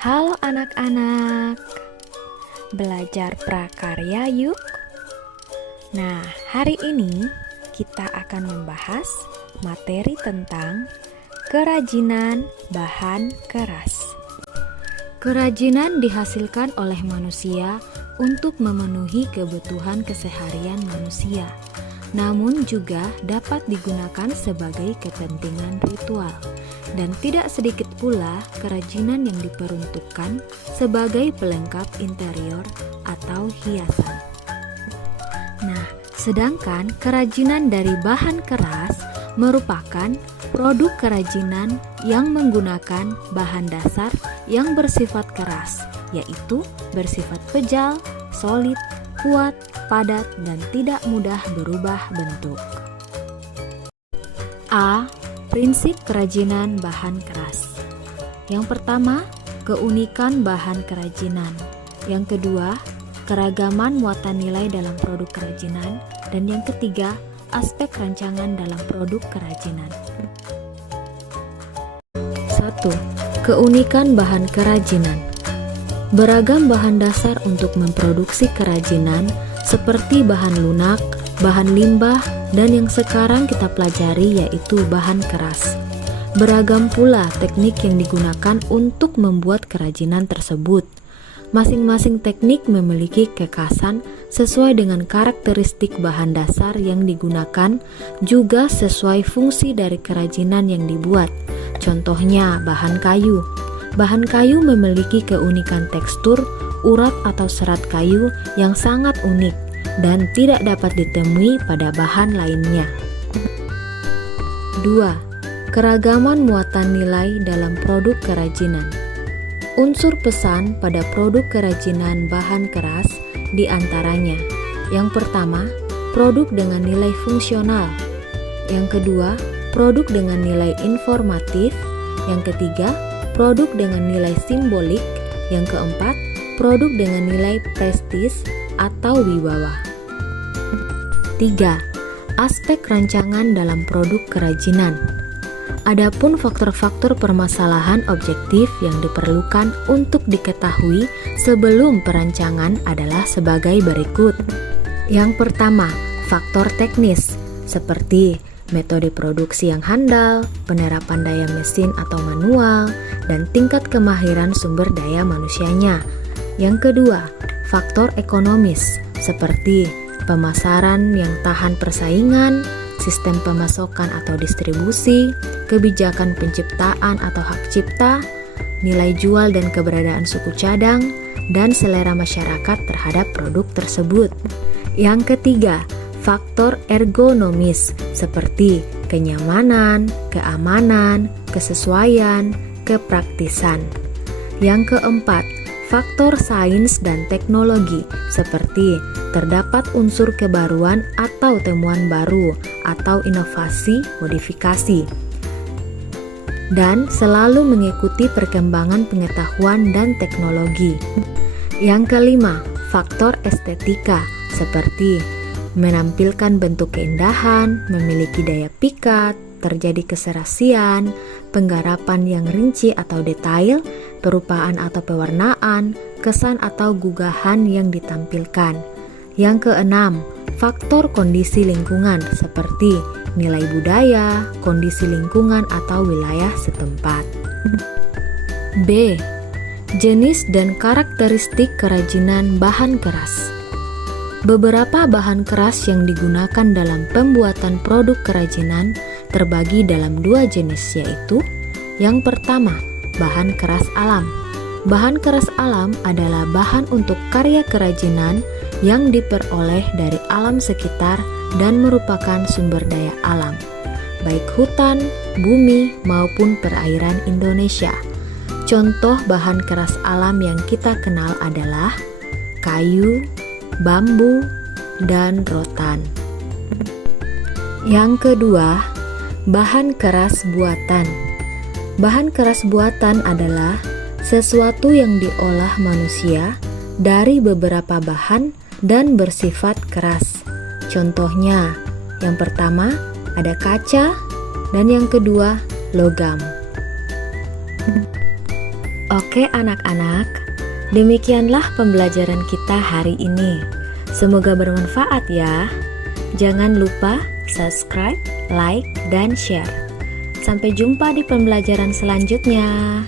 Halo anak-anak, belajar prakarya yuk. Nah, hari ini kita akan membahas materi tentang kerajinan bahan keras. Kerajinan dihasilkan oleh manusia untuk memenuhi kebutuhan keseharian manusia, namun juga dapat digunakan sebagai kepentingan ritual. Dan tidak sedikit pula kerajinan yang diperuntukkan sebagai pelengkap interior atau hiasan. Nah, sedangkan kerajinan dari bahan keras merupakan produk kerajinan yang menggunakan bahan dasar yang bersifat keras, yaitu bersifat pejal, solid, kuat, padat, dan tidak mudah berubah bentuk. A. Prinsip kerajinan bahan keras. Yang pertama, keunikan bahan kerajinan. Yang kedua, keragaman muatan nilai dalam produk kerajinan. Dan yang ketiga, aspek rancangan dalam produk kerajinan. 1. Keunikan bahan kerajinan. Beragam bahan dasar untuk memproduksi kerajinan seperti bahan lunak, bahan limbah, dan yang sekarang kita pelajari yaitu bahan keras. Beragam pula teknik yang digunakan untuk membuat kerajinan tersebut. Masing-masing teknik memiliki kekhasan sesuai dengan karakteristik bahan dasar yang digunakan, juga sesuai fungsi dari kerajinan yang dibuat. Contohnya bahan kayu. Bahan kayu memiliki keunikan tekstur, urat atau serat kayu yang sangat unik dan tidak dapat ditemui pada bahan lainnya. 2. Keragaman muatan nilai dalam produk kerajinan. Unsur pesan pada produk kerajinan bahan keras diantaranya: yang pertama, produk dengan nilai fungsional; yang kedua, produk dengan nilai informatif; yang ketiga, produk dengan nilai simbolik; yang keempat, produk dengan nilai prestis atau wibawa. 3. Aspek rancangan dalam produk kerajinan. Adapun faktor-faktor permasalahan objektif yang diperlukan untuk diketahui sebelum perancangan adalah sebagai berikut. Yang pertama, faktor teknis seperti metode produksi yang handal, penerapan daya mesin atau manual, dan tingkat kemahiran sumber daya manusianya. Yang kedua, faktor ekonomis seperti pemasaran yang tahan persaingan, sistem pemasokan atau distribusi, kebijakan penciptaan atau hak cipta, nilai jual dan keberadaan suku cadang, dan selera masyarakat terhadap produk tersebut. Yang ketiga, faktor ergonomis seperti kenyamanan, keamanan, kesesuaian, kepraktisan. Yang keempat, faktor sains dan teknologi seperti terdapat unsur kebaruan atau temuan baru atau inovasi modifikasi, dan selalu mengikuti perkembangan pengetahuan dan teknologi. Yang kelima, faktor estetika seperti menampilkan bentuk keindahan, memiliki daya pikat, terjadi keserasian, penggarapan yang rinci atau detail, perupaan atau pewarnaan, kesan atau gugahan yang ditampilkan. Yang keenam, faktor kondisi lingkungan seperti nilai budaya, kondisi lingkungan atau wilayah setempat. B. Jenis dan karakteristik kerajinan bahan keras. Beberapa bahan keras yang digunakan dalam pembuatan produk kerajinan terbagi dalam dua jenis, yaitu yang pertama, bahan keras alam. Bahan keras alam adalah bahan untuk karya kerajinan yang diperoleh dari alam sekitar dan merupakan sumber daya alam, baik hutan, bumi, maupun perairan Indonesia. Contoh bahan keras alam yang kita kenal adalah kayu, bambu, dan rotan. Yang kedua, bahan keras buatan. Bahan keras buatan adalah sesuatu yang diolah manusia dari beberapa bahan dan bersifat keras. Contohnya, yang pertama ada kaca dan yang kedua logam. Oke anak-anak, demikianlah pembelajaran kita hari ini. Semoga bermanfaat ya. Jangan lupa subscribe, like, dan share. Sampai jumpa di pembelajaran selanjutnya.